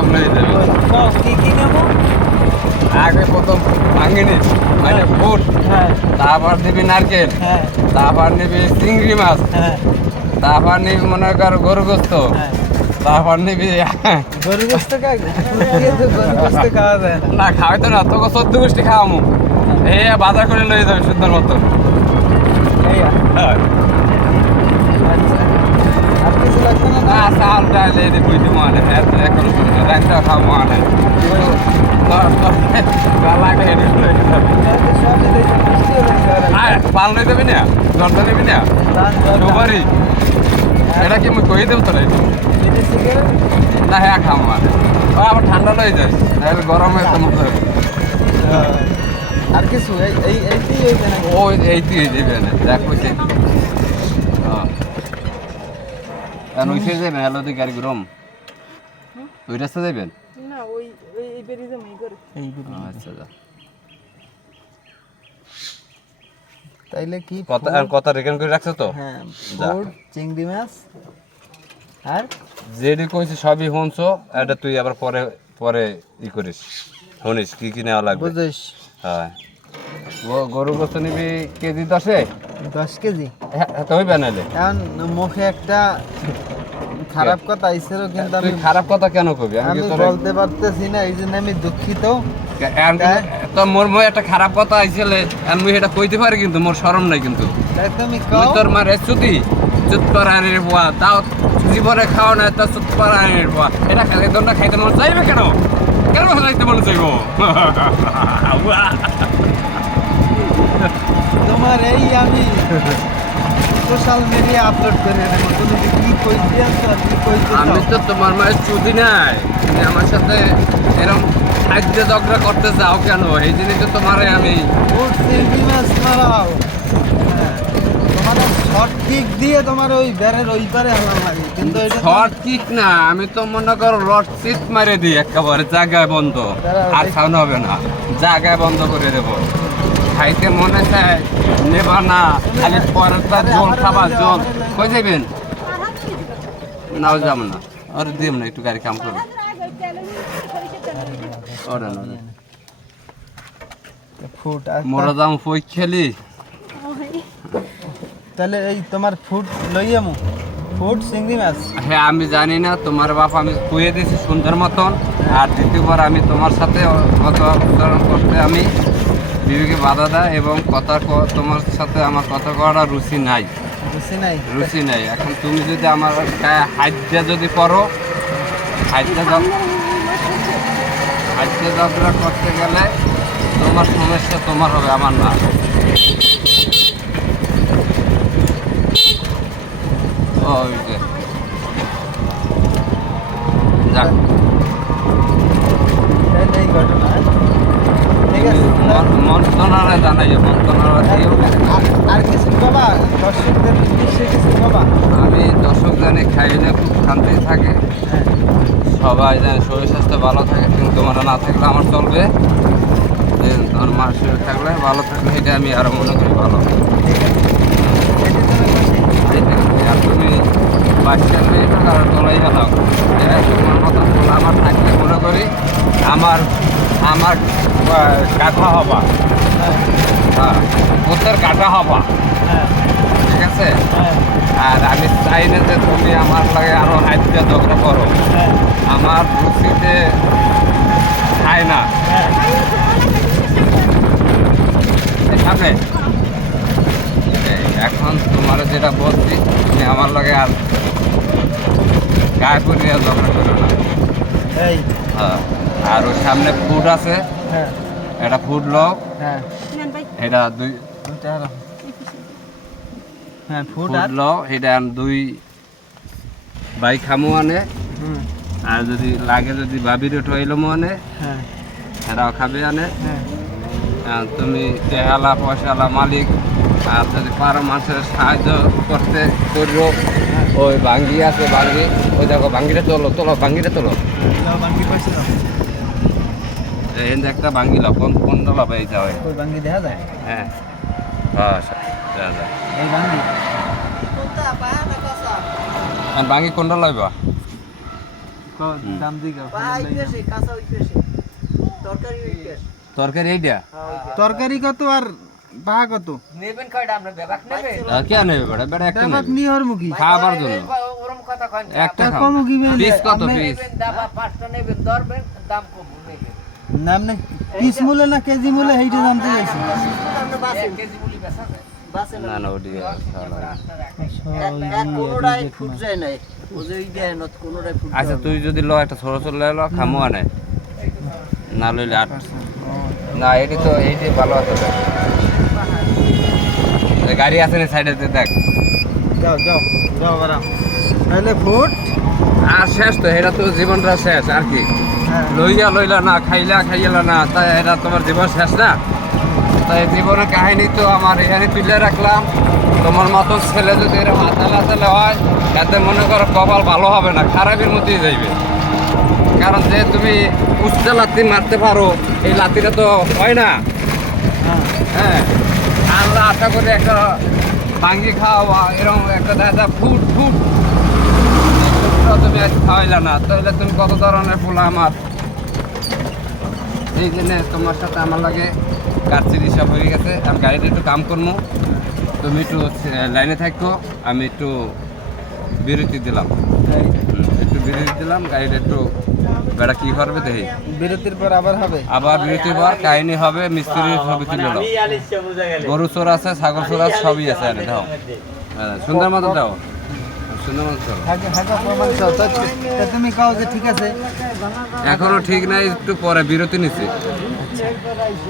সব নিয়ে যাবে। সব কি নেবো? আগে প্রথম ভাঙে নিস মানে ফুট, হ্যাঁ তারপর নিবি নারকেল, হ্যাঁ তারপর নিবি চিংড়ি মাছ, হ্যাঁ তারপর নিবি মনে কর গরু গোস্ত, হ্যাঁ তারপর নিবি গরু গোস্ত খাই গরু গোস্ত খাওয়া যায় না। না খাওয়াই তো না তোকে 14 গোষ্ঠী খাওয়ামু। এই বাজার করে লয়ে যাবে সুন্দর মতো। এই আচ্ছা আর কিছু লাগবে না? না চাল ডাল এই দিয়ে বুঝতে মানে এখন রাখতে খাওয়া মানে লাগে সবই দেখি মিষ্টি হলে আর পাল লই দেবি না, জর্দা নিবি না, সুপারি এটা কি আমি কই দেব তোরা না? হ্যাঁ খাম মানে আবার ঠান্ডা লয়ে যায় তাহলে গরমে তো মতো আর কিছু এইটাই হইবে না? ওই এইটি দেবে না দেখ কইছে আর ওইসে যাবেন হ্যালো গাড়ি গরম ওই রাস্তা যাবেন না ওই এই বেরি জমি করে আচ্ছা যা তাইলে কি কত রেকর্ড করে রাখছো তো? হ্যাঁ যা। ফুড চিংড়ি মাছ আর যেটি কইছি সবই শুনছো, এটা তুই আবার পরে পরে ই করিস শুনিস কি কি নেওয়া লাগবে। বুঝিস হ্যাঁ গরু গোস্ত নিবি কেজি 10-এ? 10 কেজি। হ্যাঁ তুই বানালে এখন মুখে একটা খারাপ কথা আইছিল কিন্তু তুই আমি খারাপ কথা কেন কবি? আমি আমি কি তোর বলতে পারতেছি না, এই জন্য আমি দুঃখিত। তো মোর মই একটা খারাপ কথা আইছিলে আমি এটা কইতে পারি কিন্তু মোর শরম নাই কিন্তু তাই তুমি তুই কও তোর মারে চুতি চুত পারানির বুয়া তাও জীবনে খাওয়া নাই তা চুত পারানির বুয়া এটা খাইলে দন্ডা খাইতে মন চাইবে কেন? কেন খাইতে মন চাইব? তোমার এই আমি সোশ্যাল মিডিয়া আপলোড করে দেবো, তুমি যে কি কইতে আছো আর কি কইতে আমি তো তোমার মায়ের চুতি নাই, তুমি আমার সাথে এরকম খাদ্য ঝগড়া করতে যাও কেন? এই জিনিসটা তোমারে আমি ফুড চিংড়ি মাছ মারাও। হ্যাঁ, তোমার শর্ট কিক দিয়ে তোমার ওই বেড়ের ওই পারে হালাল লাগে কিন্তু এটা তো- শর্ট কিক না, আমি তো মনে করো রড সিট মারে দিই একেবারে জায়গায় বন্ধ আর খাওয়ানো হবে না, জায়গায় বন্ধ করে দেবো। খাইতে মনে চায় নেবা না, খালি পরেরটা জল খাবা জল কই যাবেন? নাও যাবো না আর দিম না, একটু গাড়ি কাম করবে ওরে না ফুড আর মোরা দাম ফই খেলি। তাহলে এই তোমার ফুড লইয়ামু ফুড চিংড়ি মাছ। হ্যাঁ আমি জানি না, তোমার বাপ আমি কুয়ে দিয়েছি সুন্দর মতন, আর দ্বিতীয়বার আমি তোমার সাথে কথা উচ্চারণ করতে আমি বিবেকে বাধা দেয় এবং তোমার সাথে আমার কথা করার রুচি নাই, বুঝছি নাই রুচি নাই। এখন তুমি যদি আমার গায়ে হাইজা যদি করো, হাইজা যাত্রা করতে গেলে তোমার সমস্যা তোমার হবে, আমার না। ওই যে যাক তাহলে এই ঘটনা ঠিক আছে। মন্ত্রণালয় জানাই, মন্ত্রণালয় দিয়েও আর কিছু বাবা দর্শকদের উদ্দেশ্যে কিছু বাবা। আমি দর্শক জানি খাইলে খুব শান্তি থাকে, হ্যাঁ সবাই জানে শরীর স্বাস্থ্য ভালো থাকে, কিন্তু তোমরা না থাকলে আমার চলবে, যে তোমার মার শরীর থাকলে ভালো থাকলে এটা আমি আরো মনে করি ভালো। ঠিক আছে এটি তুমি খুশি? আর তুমি বাচ্চার মেয়েটা কারো তোলাই গেলাম তোমার মতো তোলা আমার থাকলে মনে করি আমার আমার কাঠা হবা, হ্যাঁ হ্যাঁ ওদের কাঠা হবা, হ্যাঁ ঠিক আছে। হ্যাঁ আর আমি চাই না যে তুমি আমার লাগে আরো হাইটটা ঝগড়া করো, হ্যাঁ আমার রুচিতে খায় না হ্যাঁ সামনে। এখন তোমার যেটা বলছি তুমি আমার লাগে আর গায়ে পড়িয়া ঝগড়া করো না। এই হ্যাঁ আর ওই সামনে ফুড আছে, হ্যাঁ এটা ফুড লোক, হ্যাঁ এটা দুই দুইটা হলো। হ্যাঁ ফুড ফুড আর লোক, এটা দুই বাই খামু আনে, হুম আর যদি লাগে যদি ভাবির উঠাইলো আনে হ্যাঁ এরাও খাবে আনে। হ্যাঁ আর তুমি টেহালা পয়সালা মালিক, আর যদি পারো মানুষের সাহায্য করতে করো, ওই ভাঙ্গি আছে ভাঙ্গি, ওই দেখো ভাঙ্গিটা তোলো তোলো ভাঙ্গিটা তোলো, দাও বাঙ্গি পয়সা দাও। এই যে একটা ভাঙ্গি লো কোন লাভ এই যাও ওই বাঙ্গি দেখা যায়? হ্যাঁ হ্যাঁ যা যা এই বাঙ্গি আর ভাঙ্গি কোনটা লইবা? দাম দিকে তরকারি এইটা তরকারি কত আর বাহা কত কে নেবে বেটা বেটা একটা দাবাত নেবে নিয়ে ওর মুখি খাবার জন্য একটা খাও কম কি পিস কত পিস নাম নাই পিস মূল্য না কেজি মূল্য এইটা জানতে চাইছি না না ওটি আচ্ছা তুই যদি ল একটা ছোট ছোট ল খামো আনে না লইলে আট না এটি তো এইটি ভালো আছে তো। এই গাড়ি আছে না সাইডে দেখ যাও যাও যাও বারাম তাহলে ফুট আর শেষ তো এটা তো জীবনটা শেষ আর কি লইলা না খাইলা না তাই এটা তোমার জীবন শেষ না তাই জীবনের কাহিনী তো আমার এখানে তুলে রাখলাম তোমার মতো ছেলে যদি এরকম আতালে হয় তাতে মনে করো কপাল ভালো হবে না খারাপের মধ্যেই যাইবে কারণ যে তুমি উচ্চা লাত্তি মারতে পারো এই লাত্তিটা তো হয় না হ্যাঁ আল্লাহ আশা করে একটা ভাঙ্গি খাওয়া এরকম একটা দাদা ফুট তুমি আজ খাওয়াইলা না তাহলে তুমি কত ধরনের ফুলা আমার এই জন্য তোমার সাথে আমার লাগে কাটছির হিসাব হয়ে গেছে আমি গাড়িটা একটু কাম করবো তুমি একটু লাইনে থাকো আমি একটু বিরতি দিলাম একটু বিরতি দিলাম গাড়িটা একটু বেড়া কি করবে দেখি বিরতির পর আবার হবে আবার বিরতির পর কাহিনী হবে মিস্ত্রির ছবি তুলে দাও গরু চোর আছে ছাগল চোর আছে সবই আছে আরে দাও হ্যাঁ, সুন্দর মতো দাও সুন্দর মতো দাও হাগা প্রমাণ চাও তা তুমি কাও যে ঠিক আছে এখনো ঠিক নাই একটু পরে বিরতি নিচ্ছি